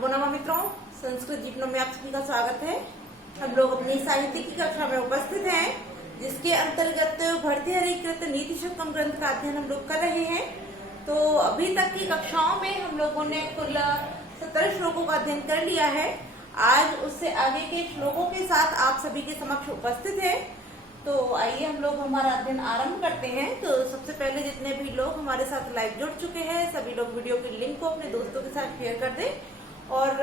नमो नमः मित्रों, संस्कृत जीवनों में आप सभी का स्वागत है। हम लोग अपनी साहित्य की कक्षा में उपस्थित हैं, जिसके अंतर्गत भर्तृहरिकृत नीति शतकम ग्रंथ का अध्ययन हम लोग कर रहे हैं। तो अभी तक की कक्षाओं में हम लोगों ने कुल 17 श्लोकों का अध्ययन कर लिया है। आज उससे आगे के श्लोकों के साथ आप सभी के समक्ष उपस्थित है। तो आइए हम लोग हमारा अध्ययन आरंभ करते हैं। तो सबसे पहले जितने भी लोग हमारे साथ लाइव जुड़ चुके हैं, सभी लोग वीडियो की लिंक को अपने दोस्तों के साथ शेयर कर दें। और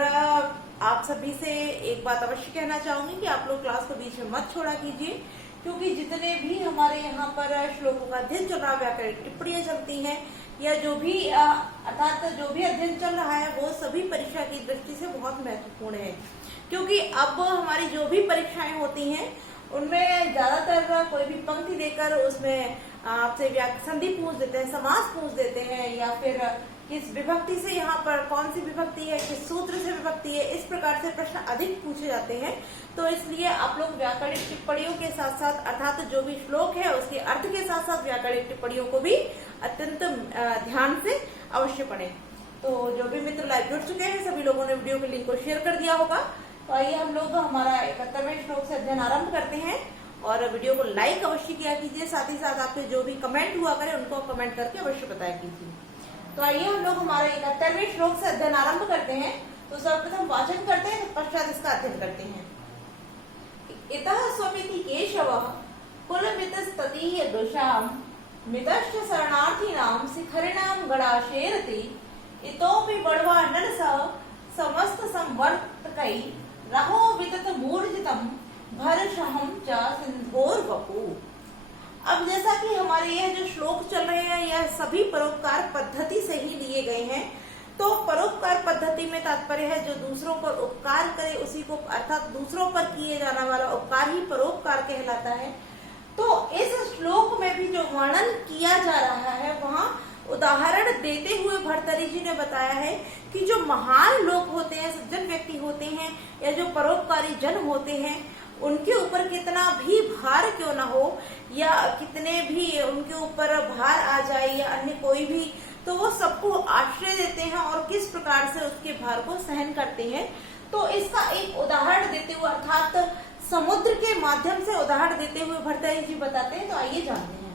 आप सभी से एक बात अवश्य कहना चाहूंगी कि आप लोग क्लास को बीच में मत छोड़ा कीजिए, क्योंकि जितने भी हमारे यहाँ पर श्लोकों का अध्ययन चल रहा है, व्याकरण टिप्पणियां चलती हैं या जो भी अर्थात जो भी अध्ययन चल रहा है, वो सभी परीक्षा की दृष्टि से बहुत महत्वपूर्ण है। क्योंकि अब हमारी जो भी परीक्षाएं होती हैं उनमें ज्यादातर कोई भी पंक्ति देकर उसमें आपसे संधि पूछ देते हैं, समास पूछ देते हैं, या फिर किस विभक्ति से यहाँ पर कौन सी विभक्ति है, किस सूत्र से विभक्ति है, इस प्रकार से प्रश्न अधिक पूछे जाते हैं। तो इसलिए आप लोग व्याकरणिक टिप्पणियों के साथ साथ अर्थात जो भी श्लोक है उसके अर्थ के साथ साथ व्याकरणिक टिप्पणियों को भी अत्यंत ध्यान से अवश्य पढ़ें। तो जो भी मित्र लाइव जुड़ चुके हैं, सभी लोगों ने वीडियो के लिंक को शेयर कर दिया होगा। तो आइए हम लोग हमारा 71वें श्लोक से अध्ययन आरंभ करते हैं और वीडियो को लाइक अवश्य किया कीजिए। साथ ही साथ आपके जो भी कमेंट हुआ करें उनको कमेंट करके अवश्य बताया कीजिए। तो आइए हम लोग हमारे 71वें श्लोक से अध्ययन आरंभ करते हैं। तो सर्वप्रथम वाचन करते हैं, पश्चात इसका अध्ययन करते हैं। इतः स्वपिति केशवः कुलमितस्ततीय दुषाम् मितश्च शरणार्थीनां शिखरिणां गणाशेरति इतोपि बड़वा नरसः समस्त संवर्तकै रहो वितत मूर्जितम भरशहम च सिंधोर वपु। अब जैसा कि हमारे यह जो श्लोक चल रहे हैं, यह सभी परोपकार पद्धति से ही लिए गए हैं। तो परोपकार पद्धति में तात्पर्य है जो दूसरों पर उपकार करे उसी को, अर्थात दूसरों पर किए जाने वाला उपकार ही परोपकार कहलाता है। तो इस श्लोक में भी जो वर्णन किया जा रहा है, वहाँ उदाहरण देते हुए भर्तृहरि जी ने बताया है कि जो महान लोग होते हैं, सज्जन व्यक्ति होते हैं, या जो परोपकारी जन होते हैं, उनके ऊपर कितना भी भार क्यों ना हो, या कितने भी उनके ऊपर भार आ जाए या अन्य कोई भी, तो वो सबको आश्रय देते हैं और किस प्रकार से उसके भार को सहन करते हैं। तो इसका एक उदाहरण देते हुए, अर्थात समुद्र के माध्यम से उदाहरण देते हुए भर्तृहरि जी बताते हैं। तो आइए जानते हैं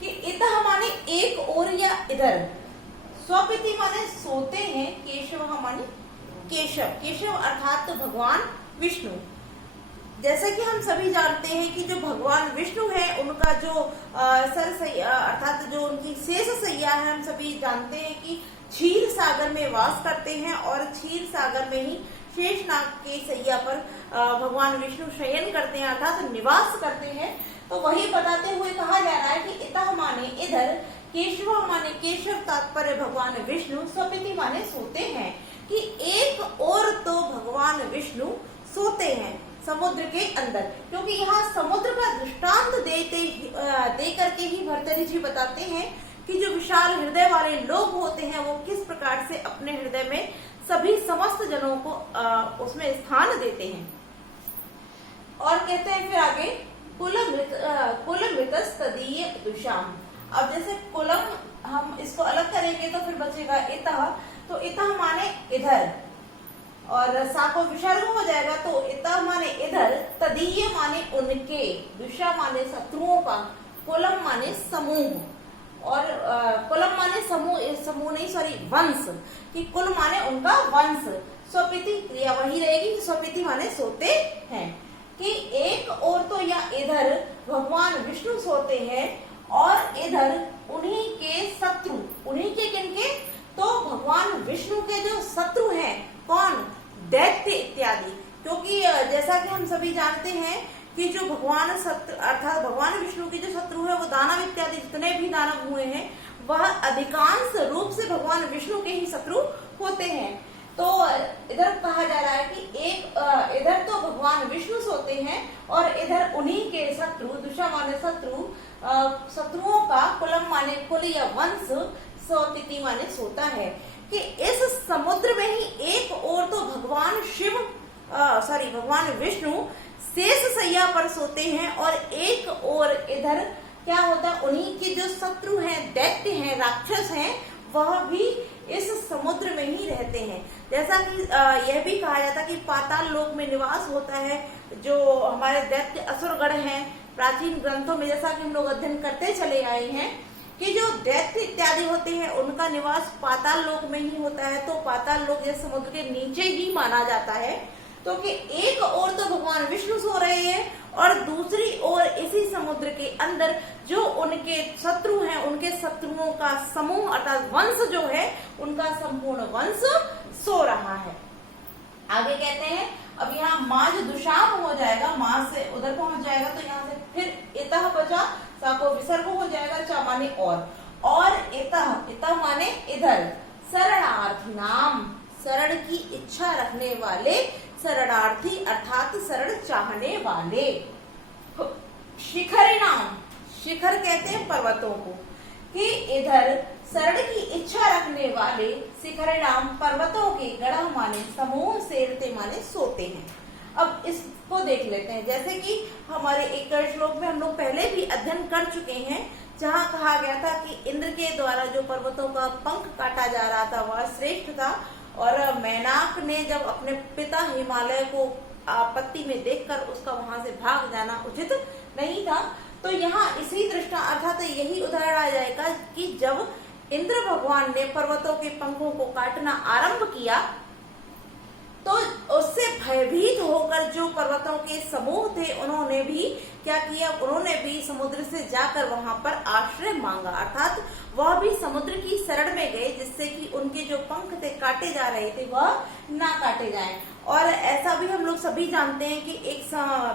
कि इतः माने एक ओर या इधर, स्वपिति माने सोते हैं, केशव माने केशव, केशव अर्थात भगवान विष्णु। जैसा कि हम सभी जानते हैं कि जो भगवान विष्णु है, उनका जो अर्थात जो उनकी शेष सैया है, हम सभी जानते हैं कि क्षीर सागर में वास करते हैं और क्षीर सागर में ही शेषनाग के सैया पर भगवान विष्णु शयन करते हैं, अर्थात निवास करते हैं। तो वही बताते हुए कहा जा रहा है कि इतः माने इधर, केशव माने केशव तात्पर्य भगवान विष्णु, स्वपिति माने सोते हैं, कि एक ओर तो भगवान विष्णु सोते हैं समुद्र के अंदर। क्योंकि यहाँ समुद्र का दृष्टांत दे करके ही भर्तृहरि जी बताते हैं कि जो विशाल हृदय वाले लोग होते हैं, वो किस प्रकार से अपने हृदय में सभी समस्त जनों को उसमें स्थान देते हैं। और कहते हैं फिर आगे, कुलमृतस्तदीय दुषाम। अब जैसे कुलम हम इसको अलग करेंगे तो फिर बचेगा इतः। तो इतः माने इधर, और सा को विसर्ग हो जाएगा, तो इतः माने इधर, तदीय माने उनके, दुषा माने शत्रुओं का, कुलम माने समूह, और कुलम माने समूह नहीं, सॉरी वंश, कि कुल माने उनका वंश। स्वपिति क्रिया वही रहेगी, स्वपिति माने सोते हैं, कि एक और तो या इधर भगवान विष्णु सोते हैं और इधर उन्हीं के शत्रु, उन्हीं के किनके, तो भगवान विष्णु के जो शत्रु हैं, कौन, दैत्य इत्यादि। क्योंकि जैसा कि हम सभी जानते हैं कि जो भगवान शत्रु अर्थात भगवान विष्णु के जो शत्रु है, वो दानव इत्यादि जितने भी दानव हुए हैं, वह अधिकांश रूप से भगवान विष्णु के ही शत्रु होते हैं। तो इधर कहा जा रहा है कि एक इधर तो भगवान विष्णु सोते हैं और इधर उन्हीं के शत्रु, दुषा माने शत्रु, शत्रुओं का, कुलम माने कुल या वंश, स्वपिति माने सोता है, कि इस समुद्र में ही एक ओर तो भगवान भगवान विष्णु शेष सैया पर सोते हैं और एक ओर इधर क्या होता है, उन्हीं के जो शत्रु हैं, दैत्य हैं, राक्षस हैं, वह भी इस समुद्र में ही रहते हैं। जैसा कि यह भी कहा जाता है कि पाताल लोक में निवास होता है जो हमारे दैत्य असुरगण हैं। प्राचीन ग्रंथों में जैसा कि हम लोग अध्ययन करते चले आए हैं कि जो दैत्य इत्यादि होते हैं उनका निवास पाताल लोक में ही होता है। तो पाताल लोक जैसे समुद्र के नीचे ही माना जाता है। तो कि एक ओर तो भगवान विष्णु सो रहे हैं और दूसरी ओर इसी समुद्र के अंदर जो उनके शत्रु हैं, उनके शत्रुओं का समूह अर्थात वंश जो है, उनका संपूर्ण वंश सो रहा है। आगे कहते हैं, अब यहाँ माज दुशाम हो जाएगा, माँ से उधर पहुंच जाएगा तो यहाँ से फिर इतः बचा, सा को विसर्ग हो जाएगा, चा माने और इतः माने इधर, शरणार्थी नाम, शरण की इच्छा रखने वाले, शरणार्थी अर्थात शरण चाहने वाले। शिखरी नाम, शिखर कहते हैं पर्वतों को, कि इधर शरण की इच्छा रखने वाले शिखर नाम पर्वतों के गढ़ माने समूह, सेरते माने सोते हैं। अब इसको देख लेते हैं। जैसे कि हमारे एक श्लोक में हम लोग पहले भी अध्ययन कर चुके हैं, जहाँ कहा गया था कि इंद्र के द्वारा जो पर्वतों का पंख काटा जा रहा था वह श्रेष्ठ था, और मैनाक ने जब अपने पिता हिमालय को आपत्ति में देखकर उसका वहां से भाग जाना उचित नहीं था। तो यहाँ इसी दृष्टा अर्थात यही उदाहरण आ जाएगा कि जब इंद्र भगवान ने पर्वतों के पंखों को काटना आरंभ किया तो उससे भयभीत होकर जो पर्वतों के समूह थे उन्होंने भी क्या किया, उन्होंने भी समुद्र से जाकर वहां पर आश्रय मांगा, अर्थात वह भी समुद्र की शरण में गए जिससे कि उनके जो पंख थे काटे जा रहे थे वह ना काटे जाएं। और ऐसा भी हम लोग सभी जानते हैं कि एक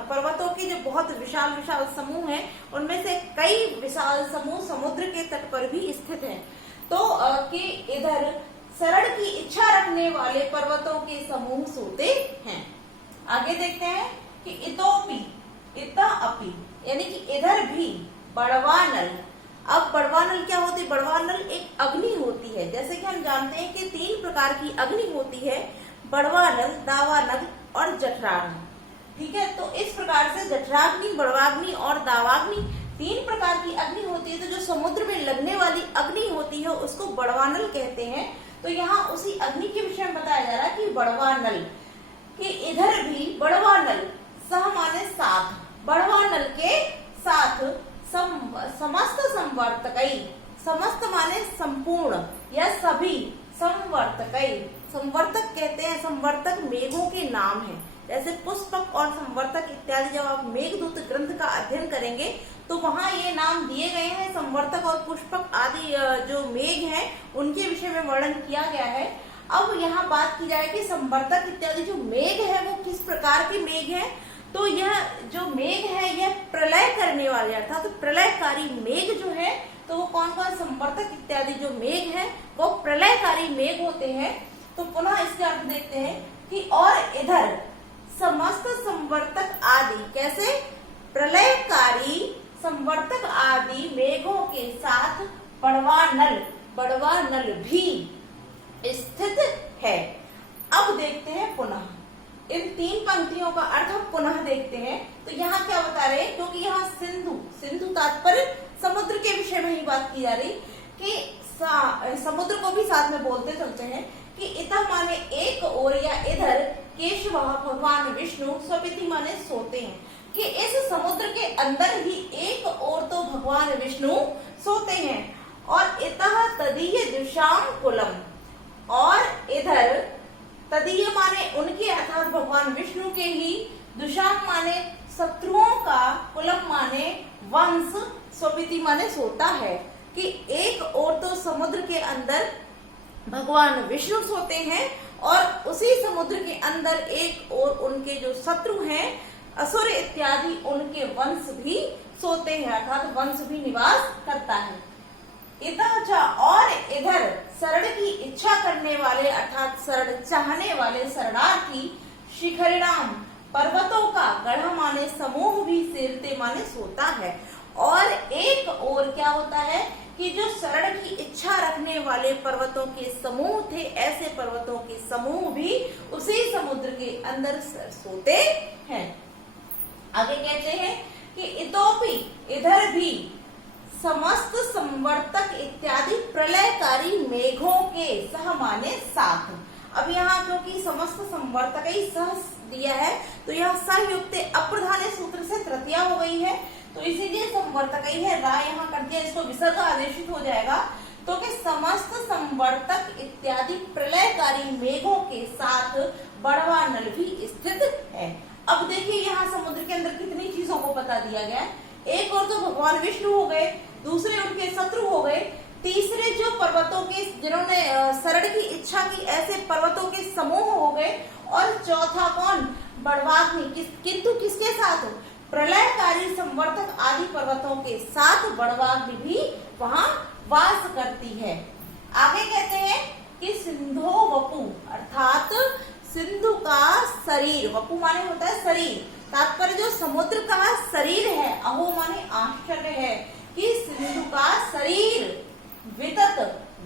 पर्वतों के जो बहुत विशाल विशाल समूह हैं उनमें से कई विशाल समूह समुद्र के तट पर भी स्थित हैं। तो कि इधर शरण की इच्छा रखने वाले पर्वतों के समूह सोते हैं। आगे देखते हैं कि इतोपि, इता अपि, यानी कि इधर भी बड़वानल। अब बड़वानल क्या होती है? बड़वानल एक अग्नि होती है। जैसे कि हम जानते हैं कि 3 प्रकार की अग्नि होती है, बड़वानल, दावानल और जठराग्नि। ठीक है, तो इस प्रकार से जठराग्नि, बड़वाग्नि और दावाग्नि 3 प्रकार की अग्नि होती है। तो जो समुद्र में लगने वाली अग्नि होती है उसको बड़वानल कहते हैं। तो यहाँ उसी अग्नि के विषय में बताया जा रहा है कि बड़वानल, कि इधर भी बड़वानल, सह माने साथ, बड़वानल के साथ समस्त संवर्तकई, समस्त माने संपूर्ण या सभी, संवर्तकई, संवर्तक कहते हैं, संवर्तक मेघों के नाम है। जैसे पुष्पक और संवर्तक इत्यादि जब आप मेघदूत ग्रंथ का अध्ययन करेंगे तो वहाँ ये नाम दिए गए हैं। संवर्तक और पुष्पक आदि जो मेघ हैं उनके विषय में वर्णन किया गया है। अब यहाँ बात की जाए कि संवर्तक इत्यादि जो मेघ है वो किस प्रकार के मेघ है। तो यह जो मेघ है यह प्रलय करने वाले अर्थात तो प्रलयकारी मेघ जो है, तो वो कौन कौन संवर्तक इत्यादि जो मेघ है वो प्रलयकारी मेघ होते हैं। तो पुनः इसके अर्थ देखते हैं कि और इधर समस्त संवर्तक आदि, कैसे? प्रलयकारी संवर्तक आदि मेघों के साथ बड़वानल, बड़वानल भी स्थित है। अब देखते हैं पुनः इन 3 पंक्तियों का अर्थ हम पुनः देखते हैं। तो यहाँ क्या बता रहे हैं, क्योंकि यहाँ सिंधु, सिंधु तात्पर्य समुद्र के विषय में ही बात की जा रही कि समुद्र को भी साथ में बोलते चलते हैं कि इतः माने एक ओर या इधर, केशव भगवान विष्णु, स्वपिति माने सोते हैं, कि इस समुद्र के अंदर ही एक ओर तो भगवान विष्णु सोते हैं और इतः तदीय दिशाम कुलम, और इधर तदीय माने उनके अर्थात भगवान विष्णु के ही, दुशाम माने शत्रुओं का, कुलम माने वंश, स्वपिति माने सोता है, कि एक ओर तो समुद्र के अंदर भगवान विष्णु सोते हैं और उसी समुद्र के अंदर एक ओर उनके जो शत्रु हैं असुर इत्यादि उनके वंश भी सोते हैं, अर्थात वंश भी निवास करता है। इधर और इधर शरण की इच्छा करने वाले अर्थात शरण चाहने वाले शरणार्थी, शिखरिणाम पर्वतों का गढ़ माने समूह भी, सेरते माने सोता है। और एक और क्या होता है कि जो शरण की इच्छा रखने वाले पर्वतों के समूह थे, ऐसे पर्वतों के समूह भी उसी समुद्र के अंदर सोते हैं। आगे कहते हैं कि इतोपि, इधर भी समस्त संवर्तक इत्यादि प्रलयकारी मेघों के, सह माने साथ। अब यहाँ क्योंकि समस्त संवर्तक ही सह दिया है तो यह संयुक्त अप्रधान सूत्र से तृतीया हो गई है, तो इसीलिए संवर्तक ही है, रा यहाँ कर दिया, इसको विसर्ग आदेशित हो जाएगा। तो कि समस्त संवर्तक इत्यादि प्रलयकारी मेघों के साथ बड़वा नल भी स्थित है। अब देखिए यहाँ समुद्र के अंदर कितनी चीजों को बता दिया गया है। एक और तो भगवान विष्णु हो गए, दूसरे उनके शत्रु हो गए, तीसरे जो पर्वतों के जिन्होंने शरण की इच्छा की ऐसे पर्वतों के समूह हो गए, और चौथा कौन, बड़वाग्नि। किंतु किसके साथ, प्रलयकारी संवर्तक आदि पर्वतों के साथ बड़वाग्नि भी वहां वास करती है। आगे कहते हैं कि सिंधो वपु, अर्थात सिंधु का शरीर, वपु माने होता है शरीर, तात्पर्य जो समुद्र का शरीर है, अहो माने आश्चर्य है कि सिंधु का शरीर वितत,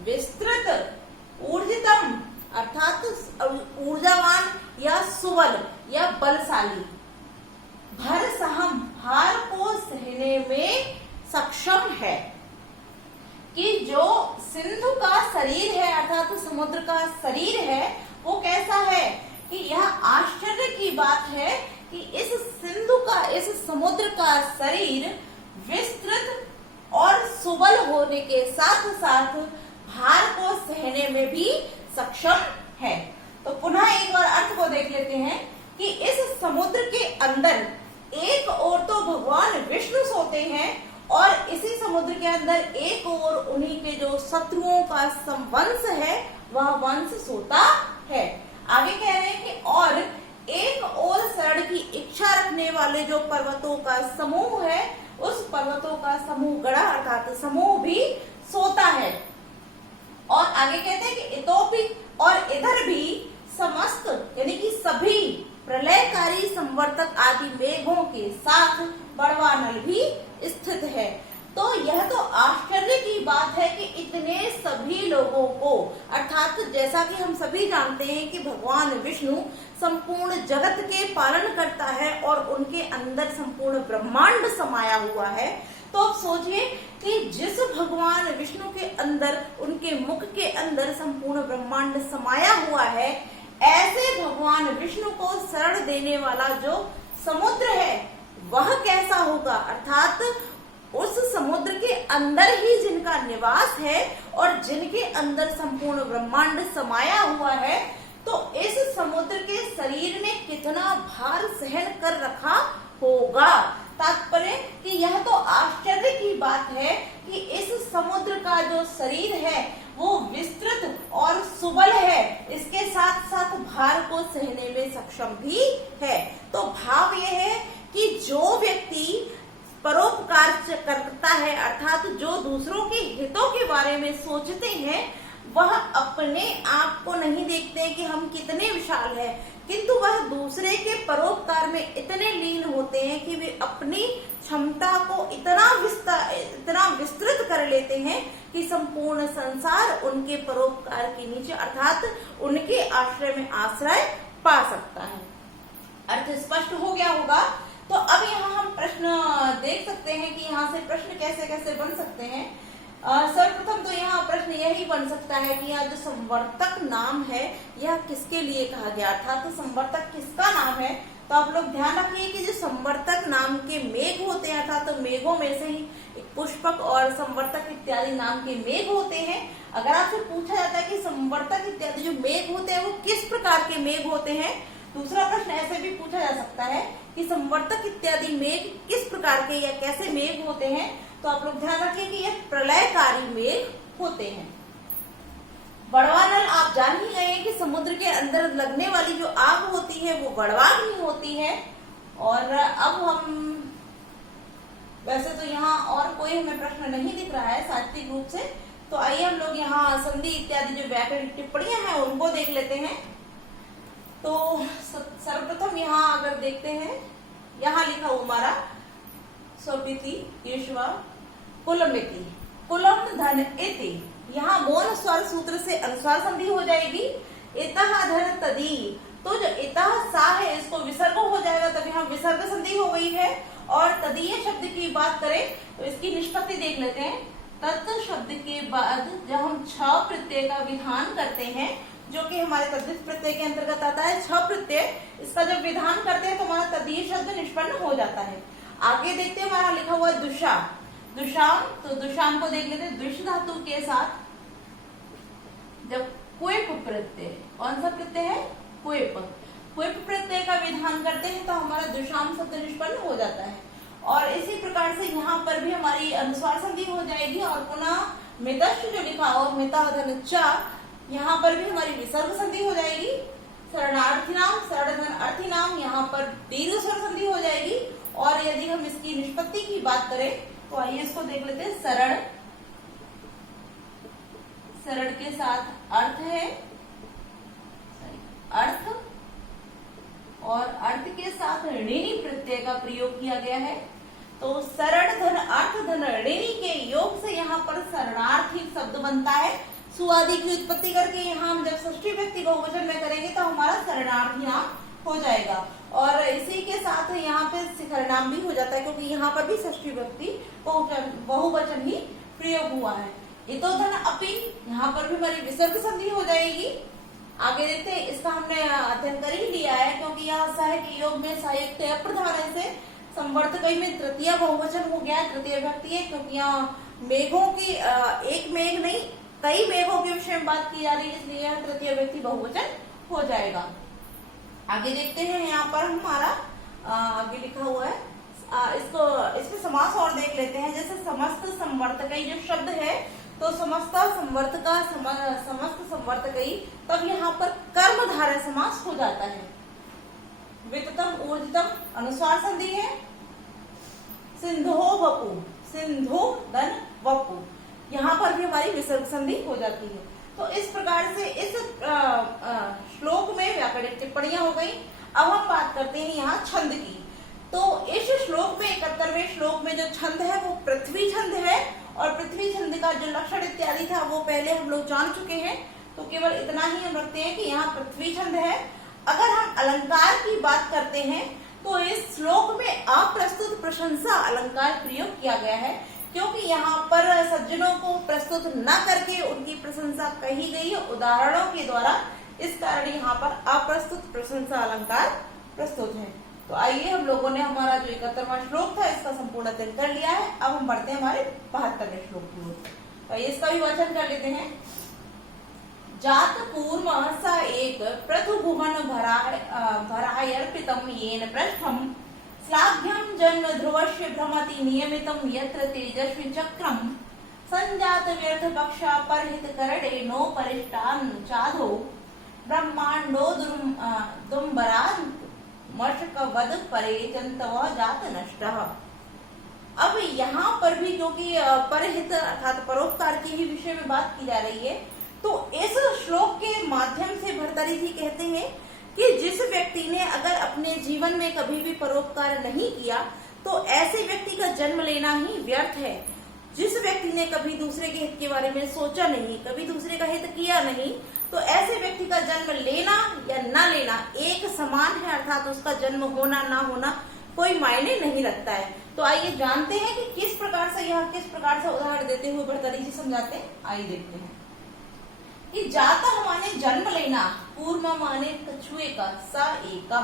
विस्तृत, ऊर्जितम अर्थात ऊर्जावान या सुबल या बलशाली, भर सहम भार को सहने में सक्षम है। कि जो सिंधु का शरीर है अर्थात समुद्र का शरीर है वो कैसा है कि यह आश्चर्य की बात है कि इस सिंधु का, इस समुद्र का शरीर विस्तृत और सुबल होने के साथ साथ भार को सहने में भी सक्षम है। तो पुनः एक बार अर्थ को देख लेते हैं कि इस समुद्र के अंदर एक ओर तो भगवान विष्णु सोते हैं और इसी समुद्र के अंदर एक ओर उन्हीं के जो शत्रुओं का वंश है वह वंश सोता है। आगे कह रहे हैं कि और एक ओर शरण की इच्छा रखने वाले जो पर्वतों का समूह है उस पर्वतों का समूह गढ़ा अर्थात समूह भी सोता है। और आगे कहते हैं कि इतोपि, और इधर भी समस्त यानी कि सभी प्रलयकारी संवर्तक आदि मेघों के साथ बड़वा नल भी स्थित है। तो यह तो आश्चर्य की बात है कि इतने सभी लोगों को, अर्थात जैसा कि हम सभी जानते हैं कि भगवान विष्णु संपूर्ण जगत के पालन करता है और उनके अंदर संपूर्ण ब्रह्मांड समाया हुआ है। तो अब सोचिए कि जिस भगवान विष्णु के अंदर, उनके मुख के अंदर संपूर्ण ब्रह्मांड समाया हुआ है, ऐसे भगवान विष्णु को शरण देने वाला जो समुद्र है वह कैसा होगा, अर्थात उस समुद्र के अंदर ही जिनका निवास है और जिनके अंदर संपूर्ण ब्रह्मांड समाया हुआ है, तो इस समुद्र के शरीर ने कितना भार सहन कर रखा होगा। तात्पर्य कि यह तो आश्चर्य की बात है कि इस समुद्र का जो शरीर है वो विस्तृत और सुबल है, इसके साथ साथ भार को सहने में सक्षम भी है। तो भाव यह है कि जो व्यक्ति परोपकार करता है अर्थात जो दूसरों के हितों के बारे में सोचते हैं वह अपने आप को नहीं देखते कि हम कितने विशाल हैं, किंतु वह दूसरे के परोपकार में इतने लीन होते हैं कि वे अपनी क्षमता को इतना विस्तृत कर लेते हैं कि संपूर्ण संसार उनके परोपकार के नीचे अर्थात उनके आश्रय में आश्रय पा सकता है। अर्थ स्पष्ट हो गया होगा। तो अब यहाँ हम प्रश्न देख सकते हैं कि यहाँ से प्रश्न कैसे कैसे बन सकते हैं। सर्वप्रथम तो यहाँ प्रश्न यही बन सकता है कि यह जो संवर्तक नाम है यह किसके लिए कहा गया, अर्थात तो संवर्तक किसका नाम है। तो आप लोग ध्यान रखिए कि जो संवर्तक नाम के मेघ होते हैं अर्थात तो मेघों में से ही एक पुष्पक और संवर्तक इत्यादि नाम के मेघ होते हैं। अगर आपसे पूछा जाता है कि संवर्तक इत्यादि जो मेघ होते हैं वो किस प्रकार के मेघ होते हैं, दूसरा प्रश्न ऐसे भी पूछा जा सकता है कि संवर्तक इत्यादि मेघ किस प्रकार के या कैसे मेघ होते हैं। तो आप लोग ध्यान रखिए कि ये प्रलयकारी मेघ होते हैं। बड़वा नल आप जान ही गए कि समुद्र के अंदर लगने वाली जो आग होती है वो बड़वाग्नि होती है। और अब हम वैसे तो यहाँ और कोई हमें प्रश्न नहीं दिख रहा है साहित्यिक रूप से, तो आइए हम लोग यहाँ संधि इत्यादि जो व्याकरणिक टिप्पणियां हैं उनको देख लेते हैं। तो सर्वप्रथम यहाँ अगर देखते हैं, यहाँ लिखा हुआ हमारा स्वपिति ईश्वा कुलमिति कुलम धन इति, यहाँ मौन स्वर सूत्र से अनुस्वार संधि हो जाएगी। इतः धन तदी, तो जो इतः सा है इसको विसर्ग हो जाएगा, तब यहाँ विसर्ग संधि हो गई है। और तदीय शब्द की बात करें तो इसकी निष्पत्ति देख लेते हैं। तत् शब्द के बाद जब हम छ प्रत्यय का विधान करते हैं, जो कि हमारे तद्धित प्रत्यय के अंतर्गत आता है, छ प्रत्यय, इसका जब विधान करते हैं तो हमारा तदीय शब्द निष्पन्न हो जाता है। आगे देखते हैं, हमारा लिखा हुआ है दुषा, दुषाम, तो दुषाम को देख लेते हैं। द्विष धातु के साथ जब क्वेप प्रत्यय, कौन सा प्रत्यय है? क्वेप, क्वेप प्रत्यय का विधान करते हैं तो हमारा दुषाम शब्द निष्पन्न हो जाता है। और इसी प्रकार से यहाँ पर भी हमारी अनुस्वार संधि हो जाएगी और पुनः मितश्च जो लिखा हो, मिता धन चा, यहाँ पर भी हमारी विसर्ग संधि हो जाएगी। शरणार्थी नाम, शरण धन अर्थी नाम, यहाँ पर दीर्घ स्वर संधि हो जाएगी। और यदि हम इसकी निष्पत्ति की बात करें तो आइए इसको देख लेते हैं। शरण, शरण के साथ अर्थ है, अर्थ, और अर्थ के साथ ऋणी प्रत्यय का प्रयोग किया गया है। तो शरण धन अर्थ धन ऋणी के योग से यहाँ पर शरणार्थी शब्द बनता है। सुआदि की उत्पत्ति करके यहाँ हम जब षष्ठी व्यक्ति बहुवचन में करेंगे तो हमारा शरणार्थी नाम हो जाएगा। और इसी के साथ यहाँ पे शिखर नाम भी हो जाता है, क्योंकि यहाँ पर भी षष्ठी व्यक्ति बहुवचन ही प्रयोग हुआ है। इतो धन अपि, यहाँ पर भी हमारी विसर्ग संधि हो जाएगी। आगे देखते हैं, इसका हमने अध्ययन कर ही लिया है, क्योंकि यहाँ सह के योग में साहित्य अप्रधान से संवर्तकई में तृतीय बहुवचन हो गया है, तृतीय व्यक्ति है, क्योंकि यहाँ मेघों की एक मेघ नहीं कई मेघों के विषय में बात की जा रही है, इसलिए यहाँ तृतीय व्यक्ति बहुवचन हो जाएगा। आगे देखते हैं, यहाँ पर हमारा आगे लिखा हुआ है, इसमें समास और देख लेते हैं। जैसे समस्त संवर्तकई जो शब्द है, तो समस्त संवर्तका, समस्त संवर्तकई, तब यहाँ पर कर्मधारय समास हो जाता है। विततम ऊर्जितम अनुस्वार संधि है। सिंधो वपु, सिंधु धन वपु, यहाँ पर भी हमारी विसर्ग संधि हो जाती है। तो इस प्रकार से इस श्लोक में व्याकरणिक टिप्पणियां हो गई। अब हम बात करते हैं यहाँ छंद की। तो इस श्लोक में 71वें श्लोक में जो छंद है वो पृथ्वी छंद है, और पृथ्वी छंद का जो लक्षण इत्यादि था वो पहले हम लोग जान चुके हैं। तो केवल इतना ही हम रखते हैं कि यहाँ पृथ्वी छंद है। अगर हम अलंकार की बात करते हैं तो इस श्लोक में अप्रस्तुत प्रशंसा अलंकार प्रयोग किया गया है, क्योंकि यहाँ पर सज्जनों को प्रस्तुत न करके उनकी प्रशंसा कही गई है उदाहरणों के द्वारा। इस कारण यहाँ पर अप्रस्तुत प्रशंसा अलंकार प्रस्तुत है। तो आइए, हम लोगों ने हमारा जो 71वां श्लोक था इसका संपूर्ण अध्ययन कर लिया है। अब हम बढ़ते हैं हमारे 72वें श्लोक की ओर। तो इसका भी वाचन कर लेते हैं। जात पूर्व स एक पृथुभुवन भरायर्पितम येन पृष्ठम श्लाघ्यम जन्म ध्रुवस्य भ्रमति नियमितम यत्र तेजस्वी चक्रम संजात व्यर्थ पक्षा परहित करणे नो परिष्टान चाधो ब्रह्मांडो दुम्बरान मशक वद परे जंतव जात नष्टः। अब यहाँ पर भी क्योंकि परहित अर्थात परोपकार के ही विषय में बात की जा रही है, तो इस श्लोक के माध्यम से भर्तृहरि जी कहते हैं कि जिस व्यक्ति ने अगर अपने जीवन में कभी भी परोपकार नहीं किया तो ऐसे व्यक्ति का जन्म लेना ही व्यर्थ है। जिस व्यक्ति ने कभी दूसरे के हित के बारे में सोचा नहीं, कभी दूसरे का हित किया नहीं, तो ऐसे व्यक्ति का जन्म लेना या ना लेना एक समान है, अर्थात उसका जन्म होना ना होना कोई मायने नहीं रखता है। तो आइए जानते हैं कि किस प्रकार से उदाहरण देते हुए भर्तृहरि जी समझाते हैं। आइए देखते हैं कि जाता माने जन्म लेना, पूर्व माने कछुए का, सा एका,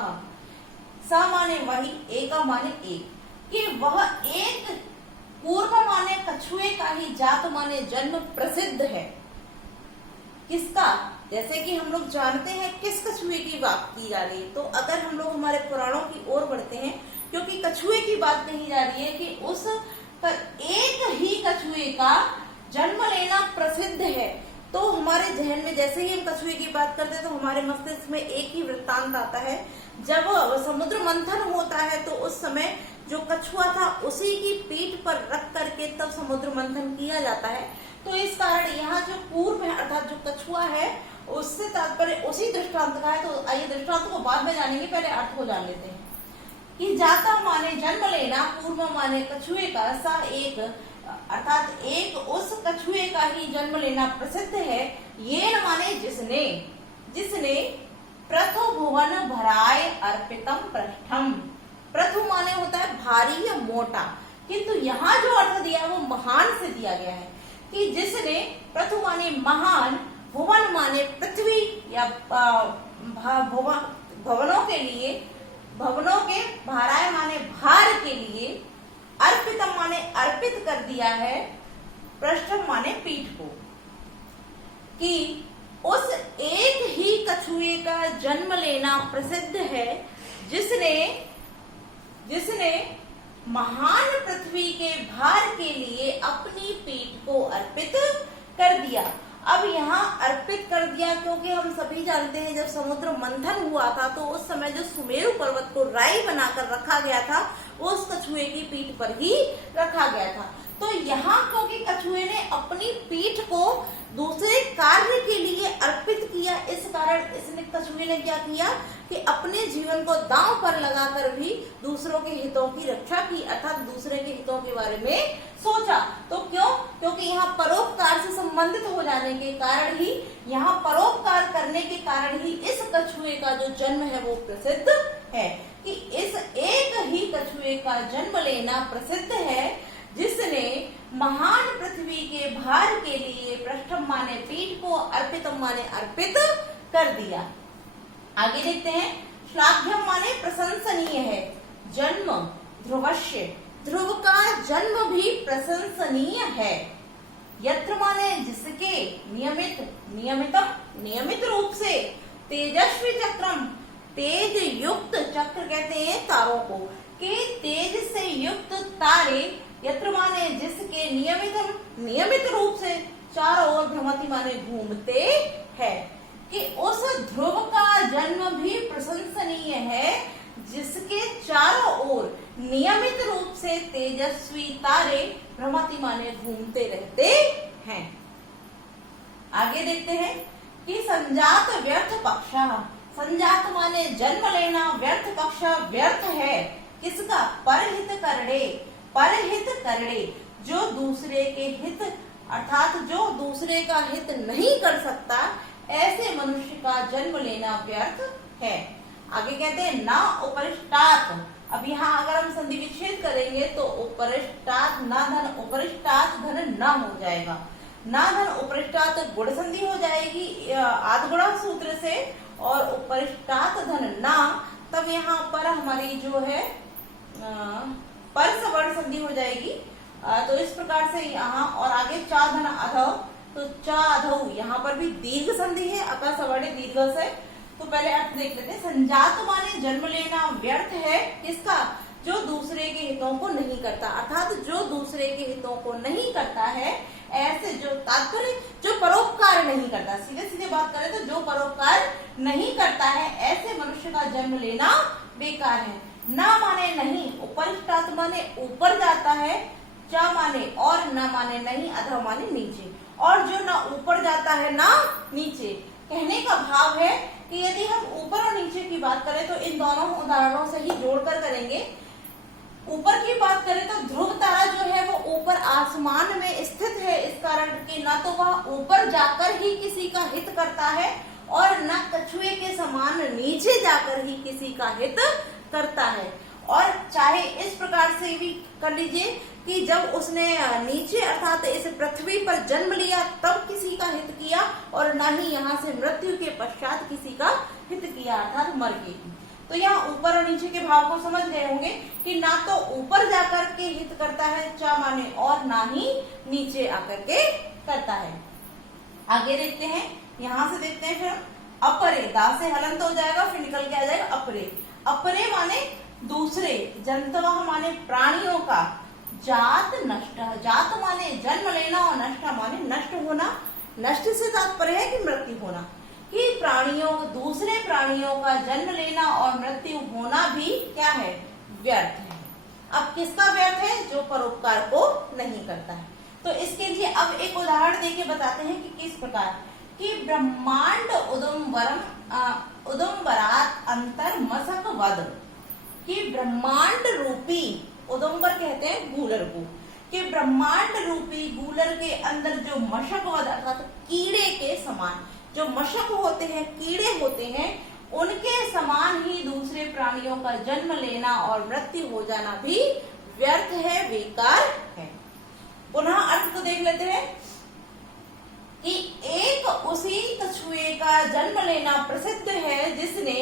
सा माने वही, एका माने एक, कि वह एक पूर्व माने कछुए का ही जात माने जन्म प्रसिद्ध है। किसका? जैसे कि हम लोग जानते हैं किस कछुए की बात की जा रही है। तो अगर हम लोग हमारे पुराणों की ओर बढ़ते हैं, क्योंकि कछुए की बात कही जा रही है कि उस पर एक ही कछुए का जन्म लेना प्रसिद्ध है, तो हमारे जहन में जैसे ही हम कछुए की बात करते हैं तो हमारे मस्तिष्क में एक ही वृत्तांत आता है। जब समुद्र मंथन होता है तो उस समय जो कछुआ था उसी की पीठ पर रख करके तब समुद्र मंथन किया जाता है। तो इस कारण यहाँ जो पूर्व है अर्थात जो कछुआ है उससे तात्पर्य उसी दृष्टांत का है। तो आइए दृष्टांत को बाद में जानेंगे, पहले अर्थ को जान लेते हैं। कि जाता माने जन्म लेना, पूर्व माने कछुए का, सा एक अर्थात एक उस कछुए का ही जन्म लेना प्रसिद्ध है। ये न माने जिसने प्रथु भुवन भराय अर्पितम पृष्ठम। प्रथु माने होता है भारी या मोटा, किंतु यहाँ जो अर्थ दिया है वो महान से दिया गया है। कि जिसने पृथु माने महान, भुवन माने पृथ्वी या भवनों के भाराय माने भार के लिए, अर्पितम माने अर्पित कर दिया है, पृष्ठम माने पीठ को, कि उस एक ही कछुए का जन्म लेना प्रसिद्ध है जिसने महान पृथ्वी के भार के लिए अपनी पीठ को अर्पित कर दिया। अब यहाँ अर्पित कर दिया क्योंकि हम सभी जानते हैं जब समुद्र मंथन हुआ था तो उस समय जो सुमेरु पर्वत को राई बनाकर रखा गया था वो उस कछुए की पीठ पर ही रखा गया था। तो यहाँ क्योंकि कछुए ने अपनी पीठ को दूसरे कार्य के लिए अर्पित किया, इस कारण इसने कछुए ने क्या किया कि अपने जीवन को दांव पर लगाकर भी दूसरों के हितों की रक्षा की, अर्थात दूसरे के हितों के बारे में सोचा। तो क्यों? क्योंकि यहाँ परोपकार से संबंधित हो जाने के कारण ही, यहाँ परोपकार करने के कारण ही इस कछुए का जो जन्म है वो प्रसिद्ध है, कि इस एक ही कछुए का जन्म लेना प्रसिद्ध है जिसने महान पृथ्वी के भार के लिए पृष्ठम माने पीठ को, अर्पितम माने अर्पित कर दिया। आगे देखते हैं, श्लाघ्यम माने प्रशंसनीय है, जन्म ध्रुवस्य, ध्रुव का जन्म भी प्रशंसनीय है, यत्र माने जिसके, नियमित रूप से, तेजस्वी चक्रम, तेज युक्त, चक्र कहते हैं तारों को, के तेज से युक्त तारे, यत्र माने जिसके, नियमित रूप से चारों ओर भ्रमति माने घूमते हैं, कि उस ध्रुव का जन्म भी प्रशंसनीय है जिसके चारों ओर नियमित रूप से तेजस्वी तारे भ्रमति माने घूमते रहते हैं। आगे देखते हैं कि संजात व्यर्थ पक्ष, संजात माने जन्म लेना, व्यर्थ पक्ष व्यर्थ है, किसका? परहित करणे, जो दूसरे के हित अर्थात जो दूसरे का हित नहीं कर सकता, ऐसे मनुष्य का जन्म लेना व्यर्थ है। आगे कहते हैं ना उपरिष्टात्, अब यहाँ अगर हम संधि विच्छेद करेंगे तो उपरिष्टात् ना धन उपरिष्टात् धन न हो जाएगा, ना धन उपरिष्टात् गुण संधि हो जाएगी आद्गुणा सूत्र से, और उपरिष्टात् धन ना, तब यहाँ पर हमारी जो है पर सवर्ण संधि हो जाएगी। तो इस प्रकार से यहाँ, और आगे चा धन अधव, तो चा अधव यहाँ पर भी दीर्घ संधि है, अका सवर्ण दीर्घ से। तो पहले अर्थ देख लेते हैं, संजात माने जन्म लेना व्यर्थ है, किसका? जो दूसरे के हितों को नहीं करता, अर्थात जो दूसरे के हितों को नहीं करता है, ऐसे जो तात्पर्य जो परोपकार नहीं करता, सीधे सीधे बात करें तो जो परोपकार नहीं करता है, ऐसे मनुष्य का जन्म लेना बेकार है। ना माने नहीं, उपरिष्टात् माने ऊपर जाता है, चा माने और, ना माने नहीं, अधः माने नीचे, और जो ना ऊपर जाता है ना नीचे। कहने का भाव है कि यदि हम ऊपर और नीचे की बात करें तो इन दोनों उदाहरणों से ही जोड़कर करेंगे। ऊपर की बात करें तो ध्रुव तारा जो है वो ऊपर आसमान में स्थित है, इस कारण कि ना तो वह ऊपर जाकर ही किसी का हित करता है और न कछुए के समान नीचे जाकर ही किसी का हित करता है। और चाहे इस प्रकार से भी कर लीजिए कि जब उसने नीचे अर्थात इस पृथ्वी पर जन्म लिया तब किसी का हित किया, और ना ही यहाँ से मृत्यु के पश्चात किसी का हित किया अर्थात मर गई। तो यहाँ ऊपर और नीचे के भाव को समझ गए होंगे कि ना तो ऊपर जाकर के हित करता है चा माने, और ना ही नीचे आकर के करता है। आगे देखते हैं, यहाँ से देखते हैं फिर अपरे, दा से हलंत हो जाएगा, फिर निकल के आ जाएगा अपरे। अपरे माने दूसरे, जंतव माने प्राणियों का, जात नष्ट, जात माने जन्म लेना और नष्ट माने नष्ट होना। नष्ट से तात्पर्य है कि मृत्यु होना, कि प्राणियों, दूसरे प्राणियों का जन्म लेना और मृत्यु होना भी क्या है? व्यर्थ है। अब किसका व्यर्थ है? जो परोपकार को नहीं करता है। तो इसके लिए अब एक उदाहरण देके बताते हैं कि किस प्रकार कि ब्रह्मांड उदुम्बरात अंतर मसक वद, कि ब्रह्मांड रूपी, उदुम्बर कहते हैं गूलर को, कि ब्रह्मांड रूपी गूलर के अंदर जो मशक वद अर्थात कीड़े के समान जो मशक होते हैं, कीड़े होते हैं, उनके समान ही दूसरे प्राणियों का जन्म लेना और मृत्यु हो जाना भी व्यर्थ है, बेकार है। पुनः अर्थ को देख लेते हैं कि एक उसी कछुए का जन्म लेना प्रसिद्ध है जिसने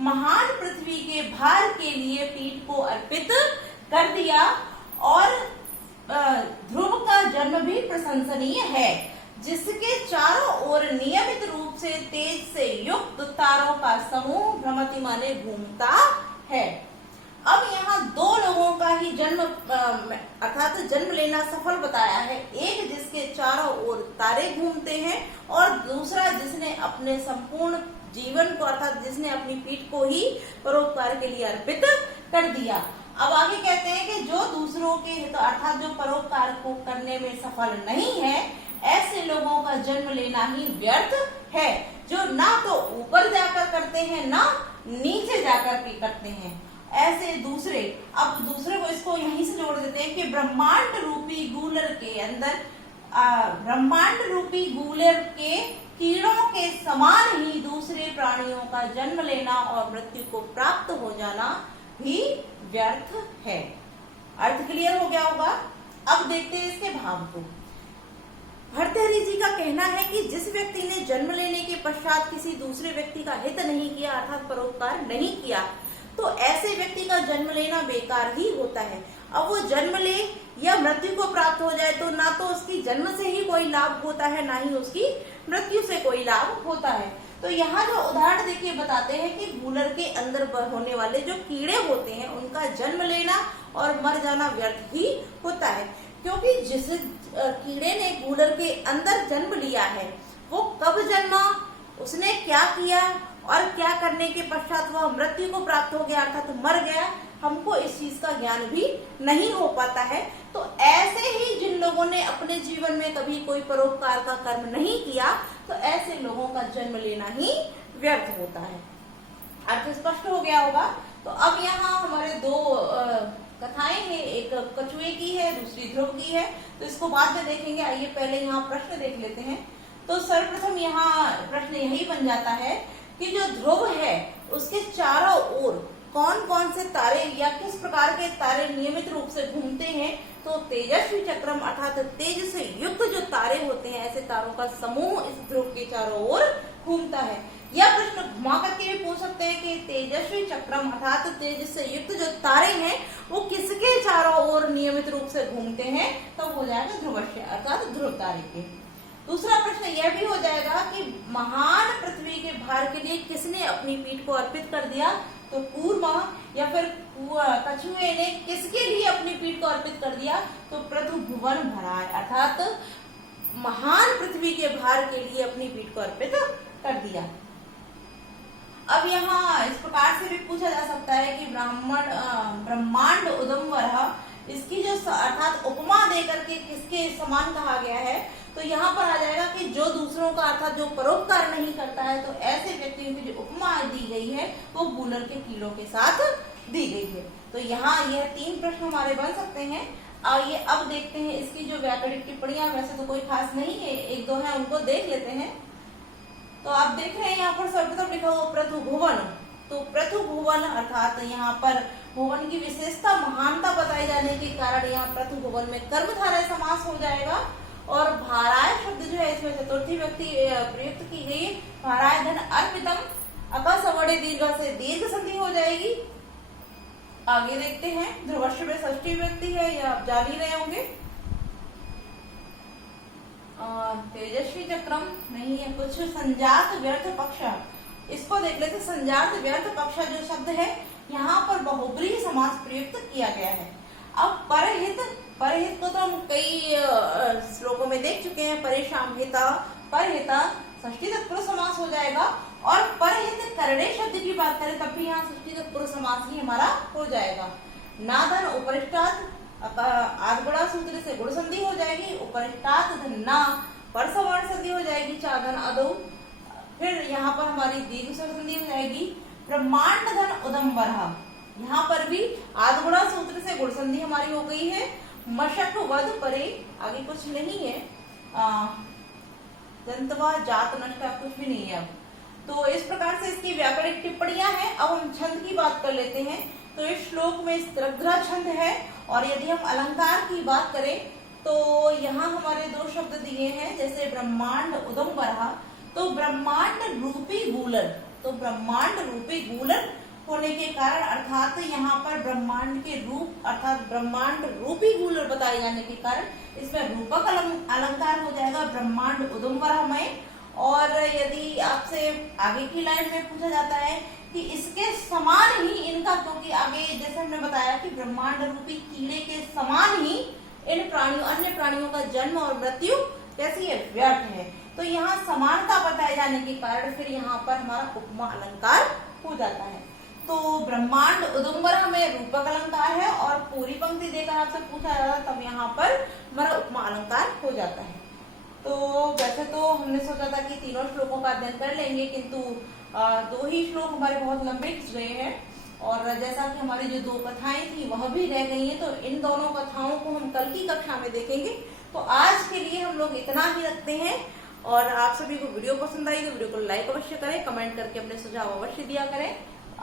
महान पृथ्वी के भार के लिए पीठ को अर्पित कर दिया, और ध्रुव का जन्म भी प्रशंसनीय है जिसके चारों ओर नियमित रूप से तेज से युक्त तारों का समूह भ्रमति माने घूमता है। अब यहाँ दो लोगों का ही जन्म अर्थात जन्म लेना सफल बताया है, एक जिसके चारों ओर तारे घूमते हैं और दूसरा जिसने अपने संपूर्ण जीवन को अर्थात जिसने अपनी पीठ को ही परोपकार के लिए अर्पित कर दिया। अब आगे कहते हैं कि जो दूसरों के हित अर्थात जो परोपकार को करने में सफल नहीं है, ऐसे लोगों का जन्म लेना ही व्यर्थ है, जो ना तो ऊपर जाकर करते हैं ना नीचे जाकर के करते हैं। ऐसे दूसरे, अब दूसरे को इसको यहीं से जोड़ देते हैं कि ब्रह्मांड रूपी गूलर के अंदर ब्रह्मांड रूपी गूलर के कीड़ों के समान ही दूसरे प्राणियों का जन्म लेना और मृत्यु को प्राप्त हो जाना भी व्यर्थ है। अर्थ क्लियर हो गया होगा। अब देखते हैं इसके भाव को। भर्तृहरि जी का कहना है कि जिस व्यक्ति ने जन्म लेने के पश्चात किसी दूसरे व्यक्ति का हित नहीं किया अर्थात परोपकार नहीं किया, तो ऐसे व्यक्ति का जन्म लेना बेकार ही होता है। अब वो जन्म ले या मृत्यु को प्राप्त हो जाए तो ना तो उसकी जन्म से ही कोई लाभ होता है, ना ही उसकी मृत्यु से कोई लाभ होता है। तो यहाँ जो उदाहरण देखिए बताते हैं कि गूलर के अंदर होने वाले जो कीड़े होते हैं उनका जन्म लेना और मर जाना व्यर्थ ही होता है, क्योंकि जिस कीड़े ने गूलर के अंदर जन्म लिया है वो कब जन्मा, उसने क्या किया और क्या करने के पश्चात वह मृत्यु को प्राप्त हो गया अर्थात मर गया, हमको इस चीज का ज्ञान भी नहीं हो पाता है। तो ऐसे ही जिन लोगों ने अपने जीवन में कभी कोई परोपकार का कर्म नहीं किया, तो ऐसे लोगों का जन्म लेना ही व्यर्थ होता है। अर्थ स्पष्ट हो गया होगा। तो अब यहाँ हमारे दो कथाएं हैं, एक कछुए की है, दूसरी ध्रुव की है, तो इसको बाद में देखेंगे। आइए पहले यहाँ प्रश्न देख लेते हैं। तो सर्वप्रथम यहाँ प्रश्न यही बन जाता है कि जो ध्रुव है उसके चारों ओर कौन कौन से तारे या किस प्रकार के तारे नियमित रूप से घूमते हैं। तो तेजस्वी चक्रम अर्थात तेज से युक्त जो तारे होते हैं, ऐसे तारों का समूह इस ध्रुव के चारों ओर घूमता है। यह प्रश्न घुमा करके भी पूछ सकते हैं कि तेजस्वी चक्रम अर्थात तेज से युक्त जो तारे हैं वो किसके चारों ओर नियमित रूप से घूमते हैं, तो हो जाएगा ध्रुवस्य अर्थात ध्रुव तारे के। दूसरा प्रश्न यह भी हो जाएगा कि महान पृथ्वी के भार के लिए किसने अपनी पीठ को अर्पित कर दिया, तो कूर्मा या फिर कछुए ने किसके लिए अपनी पीठ को अर्पित कर दिया, तो पृथु भुवन भराय अर्थात महान पृथ्वी के भार के लिए अपनी पीठ को अर्पित कर दिया। अब यहाँ इस प्रकार से भी पूछा जा सकता है कि ब्रह्मांड उदम्बर, इसकी जो अर्थात उपमा देकर के किसके समान कहा गया है, तो यहाँ पर आ जाएगा कि जो दूसरों का अर्थात जो परोपकार नहीं करता है, तो ऐसे व्यक्तियों की जो उपमा दी गई है वो गूलर के कीड़ों के साथ दी गई है। तो यहाँ यह तीन प्रश्न हमारे बन सकते हैं। आइए अब देखते हैं इसकी जो व्याकरणिक टिप्पणियां, वैसे तो कोई खास नहीं है, एक दो है, उनको देख लेते हैं। तो आप देख रहे हैं यहाँ पर सर्वप्रथम लिखा हुआ पृथु भुवन। तो पृथु भुवन अर्थात यहाँ पर भुवन की विशेषता महानता बताई जाने के कारण यहाँ पृथु भुवन में कर्मधारय समास हो जाएगा। और भाराय शब्द जो है इसमें चतुर्थी व्यक्ति प्रयुक्त की गई। भाराय धन अर्पितम अकसवड़े दीर्घ से दीर्घ संधि हो जाएगी। आगे देखते हैं, ध्रुवस्य में षष्ठी व्यक्ति है, यह आप जान ही रहे होंगे। तेजस्वी चक्रम नहीं है कुछ। संजात व्यर्थ पक्ष, इसको देख लेते। संजात व्यर्थ पक्ष जो शब्द है यहाँ पर बहुब्रीहि समास प्रयुक्त किया गया है। अब परहित, परहित को तो हम कई श्लोकों में देख चुके हैं। परेशान हिता, परहिता षष्ठी तत्पुरुष समास हो जाएगा। और परहित करणे शब्द की बात करें तब भी यहाँ षष्ठी तत्पुरुष समास ही हमारा हो जाएगा। नाधन उपरिष्टात आदगुणा सूत्र से गुण संधि हो जाएगी। उपरिष्टात धन ना पर सवर्ण संधि हो जाएगी। चाधन अदो, फिर यहाँ पर हमारी दीर्घ संधि हो जाएगी। ब्रह्मांड धन उदम्बर, यहाँ पर भी आदगुणा सूत्र से गुण संधि हमारी हो गई है। मशक वध परे, आगे कुछ नहीं है। जंतवा जात नष्टा कुछ भी नहीं है। अब तो इस प्रकार से इसकी व्याकरणिक टिप्पणियां हैं। अब हम छंद की बात कर लेते हैं। तो इस श्लोक में स्त्रग्ध्रा छंद है। और यदि हम अलंकार की बात करें तो यहाँ हमारे दो शब्द दिए हैं, जैसे ब्रह्मांड उदुम्बरः, तो ब्रह्मांड रूपी गूलर, तो ब्रह्मांड रूपी गूलर होने के कारण अर्थात यहाँ पर ब्रह्मांड के रूप अर्थात ब्रह्मांड रूपी गूलर बताए जाने के कारण इसमें रूपक अलंकार हो जाएगा ब्रह्मांड उदुम्बरमय। और यदि आपसे आगे की लाइन में पूछा जाता है कि इसके समान ही इनका, क्योंकि आगे जैसे हमने बताया कि ब्रह्मांड रूपी कीड़े के समान ही इन प्राणियों अन्य प्राणियों का जन्म और मृत्यु कैसी है, व्यर्थ है, तो यहाँ समानता बताए जाने के कारण फिर यहाँ पर हमारा उपमा अलंकार हो जाता है। तो ब्रह्मांड उदुम्बरः में रूपक अलंकार है और पूरी पंक्ति देकर आपसे पूछा जाता है तब यहाँ पर हमारा उपमा अलंकार हो जाता है। तो वैसे तो हमने सोचा था कि तीनों श्लोकों का अध्ययन कर लेंगे, किंतु दो ही श्लोक हमारे बहुत लंबे खिंच गए हैं और जैसा कि हमारी जो दो कथाएं थी वह भी रह गई हैं, तो इन दोनों कथाओं को हम कल की कक्षा में देखेंगे। तो आज के लिए हम लोग इतना ही रखते हैं और आप सभी को वीडियो पसंद आई तो वीडियो को लाइक अवश्य करें, कमेंट करके अपने सुझाव अवश्य दिया करें।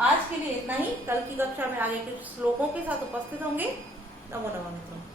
आज के लिए इतना ही, कल की कक्षा में आगे के श्लोकों के साथ उपस्थित होंगे। नमो नमः मित्रों।